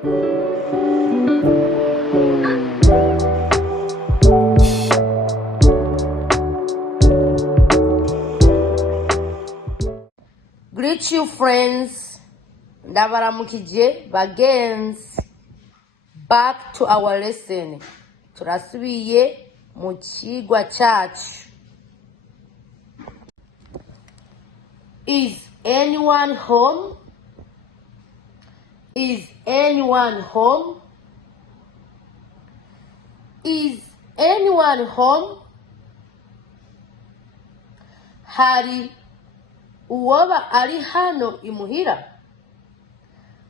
Greet you friends, ndabaramukije bagenzi. Back to our lesson. Turasubiye mu kigwa cyacu. Is anyone home? Is anyone home? Is anyone home? Hari uwoba ari hano imuhira?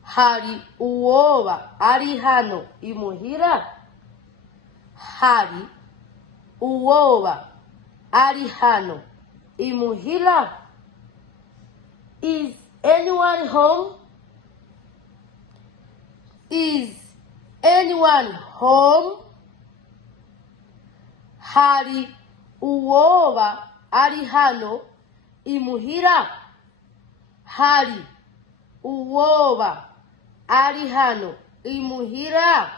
Hari uwoba ari hano imuhira? Hari uwoba ari hano imuhira? Is anyone home? Is anyone home? Hari uwoba ari hano imuhira? Hari uwoba ari hano imuhira?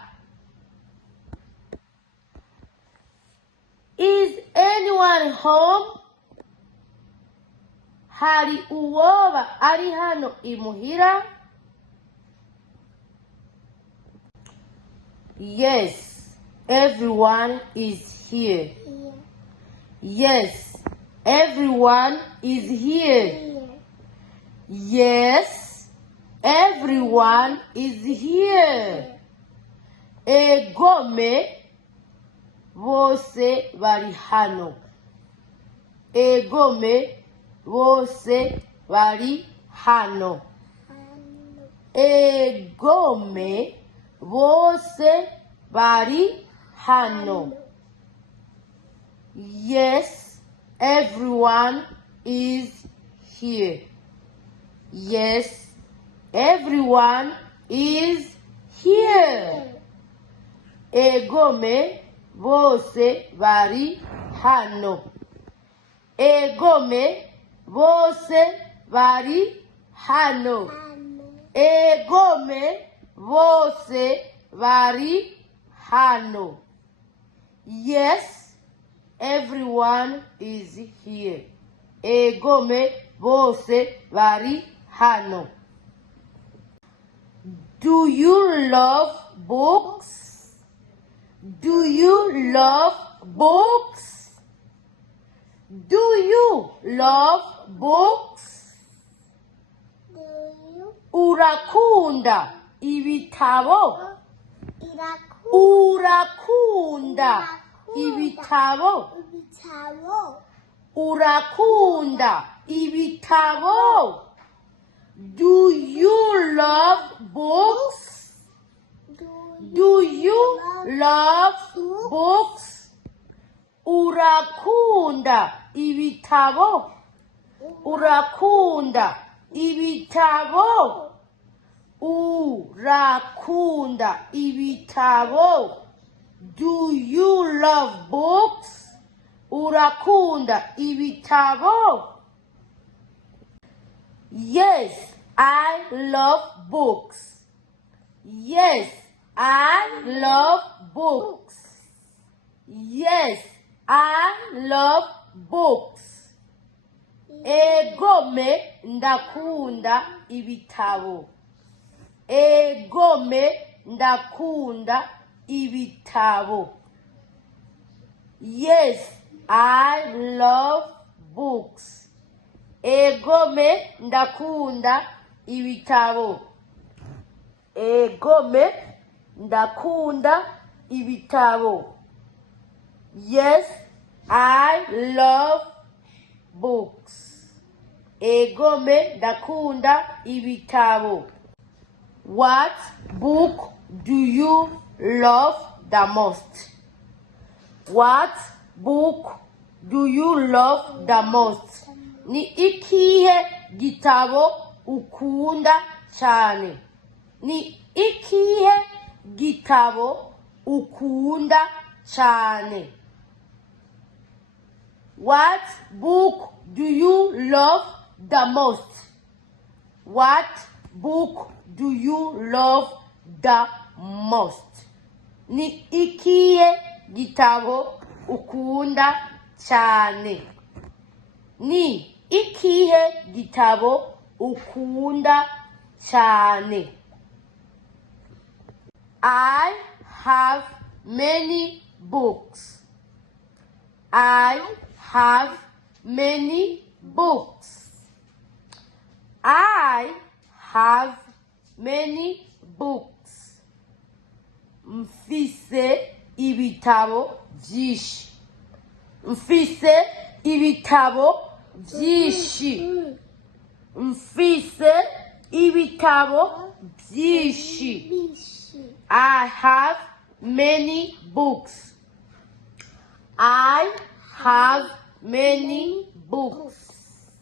Is anyone home? Hari uwoba ari hano imuhira? Yes, everyone is here. Yes, everyone is here. Yes, everyone is here. Egome, bose bari hano. Egome, bose bari hano. Egome, bose bari hano. Yes, everyone is here. Yes, everyone is here. Egome, bose bari hano. Egome, bose bari hano. Egome, bose bari hano. Yes, everyone is here. Egome, bose bari hano. Do you love books? Do you love books? Do you love books? Urakunda ibitabo? Urakunda ibitabo? Urakunda ibitabo? Do you love books? Do you love books? Urakunda ibitabo? Urakunda ibitabo? Urakunda ibitabo? Do you love books? Urakunda ibitabo? Yes, I love books. Yes, I love books. Yes, I love books. Egome, ndakunda ibitabo. Egome, ndakunda ibitabo. Yes, I love books. Egome, ndakunda ibitabo. Egome, ndakunda ibitabo. Yes, I love books. Egome, ndakunda ibitabo. What book do you love the most? What book do you love the most? Ni ikihe gitabo ukunda cyane? Ni ikihe gitabo ukunda cyane? What book do you love the most? What book do you love the most? Ni ikihe gitabo ukunda cyane? Ni ikihe gitabo ukunda cyane? I have many books. I have many books. I have many books. Mfise ibitabo byinshi. Mfise ibitabo byinshi. Mfise ibitabo byinshi. I have many books. I have many books.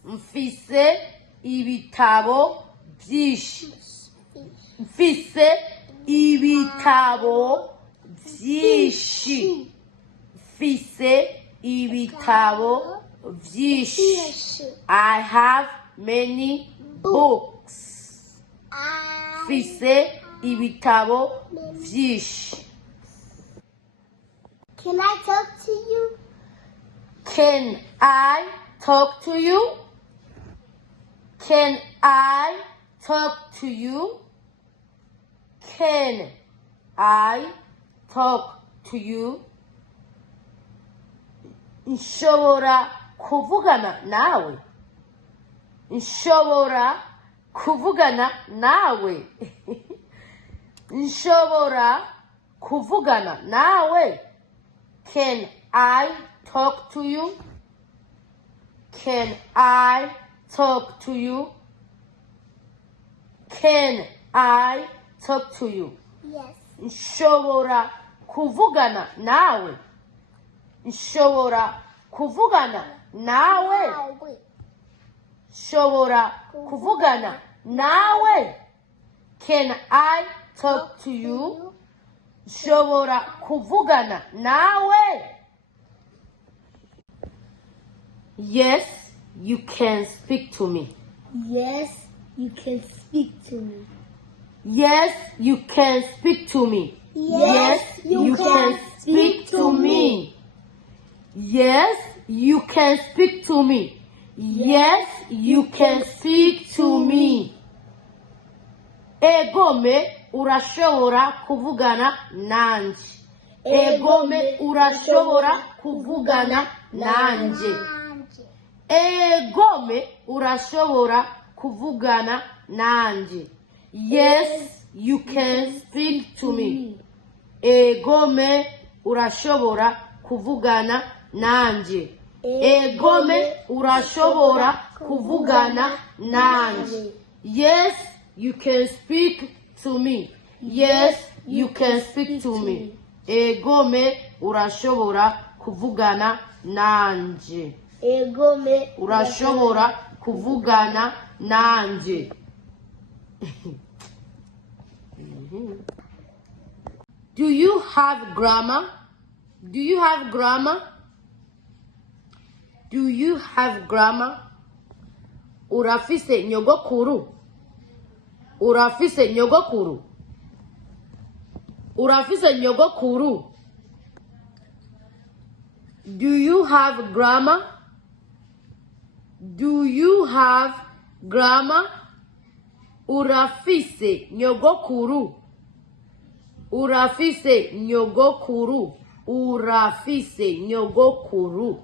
Mfise ibitabo byinshi. Mfise ibitabo byinshi. Mfise ibitabo byinshi. I have many books. Mfise ibitabo byinshi. Can I talk to you? Can I talk to you? Can I talk to you? Can I talk to you? Nshobora kuvugana nawe. Nshobora kuvugana nawe. Nshobora kuvugana nawe. Can I talk to you? Can I talk to you? Can I talk to you? Yes. Nshobora kuvugana nawe. Nshobora kuvugana nawe. Nshobora kuvugana nawe. Can I talk to you? Nshobora kuvugana nawe. Yes, you can speak to me. Yes, you can speak to me. Yes, you can speak to me. Yes, you can speak to me. Yes, you can speak to me. Yes, you can speak to me. Egome urashobora kuvugana nanje. Egome urashobora kuvugana nanje. Egome urashobora kuvugana nanje. Yes, you can speak to me. Egome urashobora kuvugana nanje. Egome urashobora kuvugana nanje. Yes, you can speak to me. Yes, you can speak to me. Egome urashobora kuvugana nanje. Egome Urashobora kuvugana nanje. Do you have grammar? Do you have grammar? Do you have grammar? Urafise nyogokuru? Urafise nyogokuru? Urafise nyogokuru? Do you have grammar? Do you have grammar? Urafise nyogokuru? Urafise nyogokuru? Urafise nyogokuru?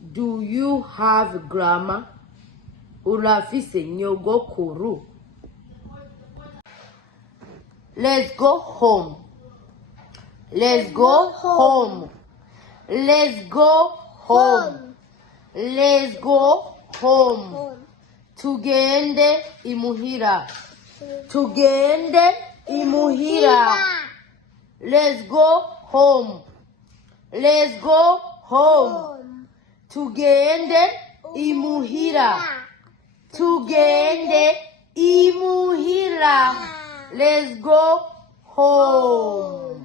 Do you have grammar? Urafise nyogokuru? Let's go home. Let's go home. Let's go home. Let's go home. Tugende imuhira. Tugende imuhira. Let's go home. Let's go home. Tugende imuhira. Tugende imuhira. Let's go home.